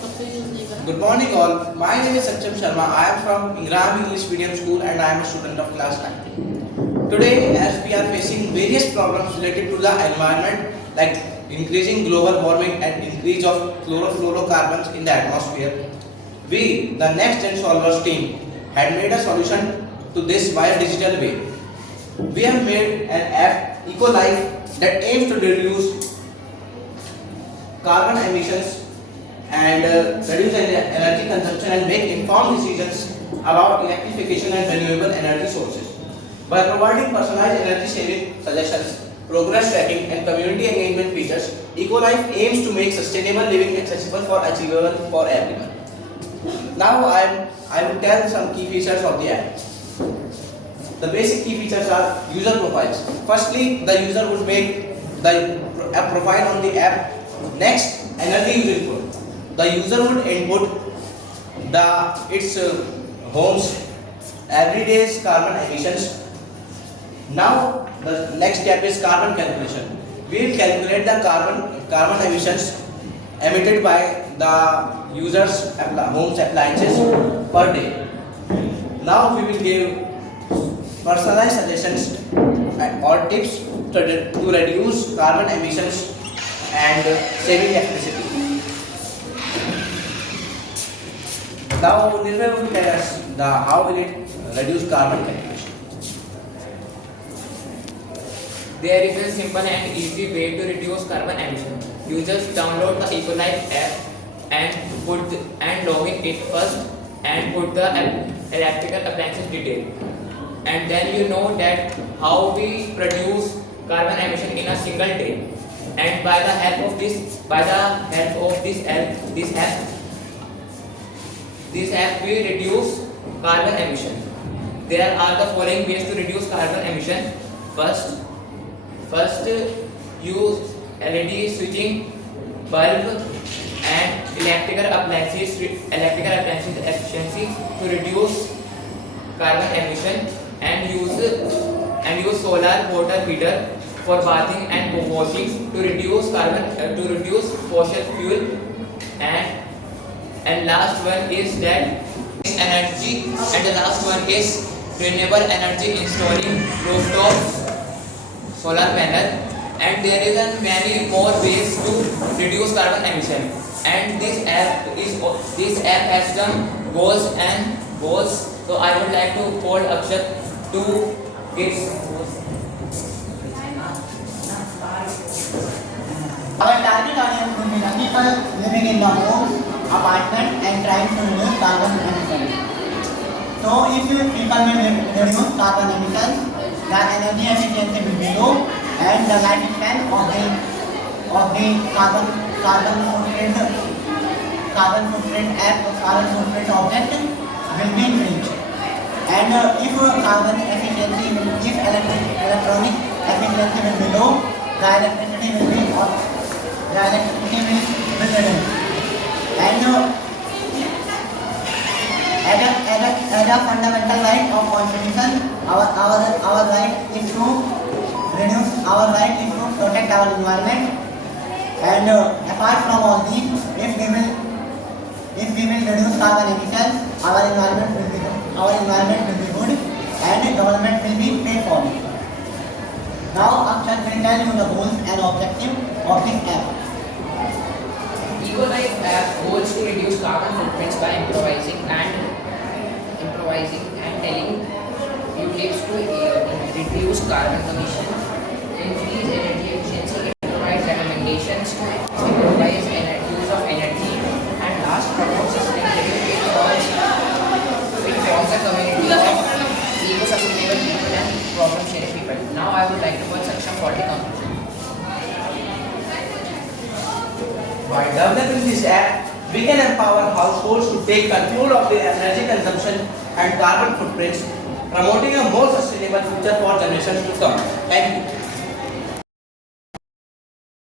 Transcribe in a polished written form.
Good morning all. My name is Sachin Sharma. I am from Ingram English Medium School and I am a student of class 9. Today, as we are facing various problems related to the environment like increasing global warming and increase of chlorofluorocarbons in the atmosphere, we, the Next Gen Solvers team, had made a solution to this via digital way. We have made an app, EcoLife, that aims to reduce carbon emissions and reduce energy consumption and make informed decisions about electrification and renewable energy sources. By providing personalized energy saving suggestions, progress tracking and community engagement features, EcoLife aims to make sustainable living accessible for achievable for everyone. Now I will tell some key features of the app. The basic key features are user profiles. Firstly, the user would make a profile on the app. Next, energy user input. The user would input its home's everyday's carbon emissions. Now the next step is carbon calculation. We will calculate the carbon emissions emitted by the user's home's appliances per day. Now we will give personalized suggestions or tips to reduce carbon emissions and saving electricity. Now Nirvay will tell us how will it reduce carbon calculation. There is a simple and easy way to reduce carbon emission. Users download the EcoLife app and log in it first and put the electrical appliances detail. And then you know that how we produce carbon emission in a single day. And by the help of this app will reduce carbon emission. There are the following ways to reduce carbon emission. First, use LED switching, bulb, and electrical appliances efficiency to reduce carbon emission, and use solar water heater for bathing and washing to reduce fossil fuel, and last one is that energy, and the last one is renewable energy, installing rooftop solar panel. And there is many more ways to reduce carbon emission, and this app has some goals. So I would like to call Akshat to give. Our target audience will be the people living in the homes, apartments and trying to reduce carbon emissions. So if you people will reduce carbon emissions, the energy efficiency will be low and the lifespan of the carbon footprint object will be increased. And if electronic efficiency will be low, the electricity will be reduced. And as a fundamental right of constitution, our right is to protect our environment. And apart from all these, if we will reduce carbon emissions, our environment will be good, and the government will be paid for it. Now Akshat will tell you the goals and objective of this app. EcoLife app goals to reduce carbon footprints by improvising and telling you tips to reduce carbon emission, increase energy efficiency, improvise recommendations to improvise use of energy, and last promote sustainability. It forms a community of eco-sustainable people and problem-sharing people. Now I would like to put section for the conclusion. By developing this app, we can empower households to take control of their energy consumption and carbon footprints, promoting a more sustainable future for generations to come. Thank you.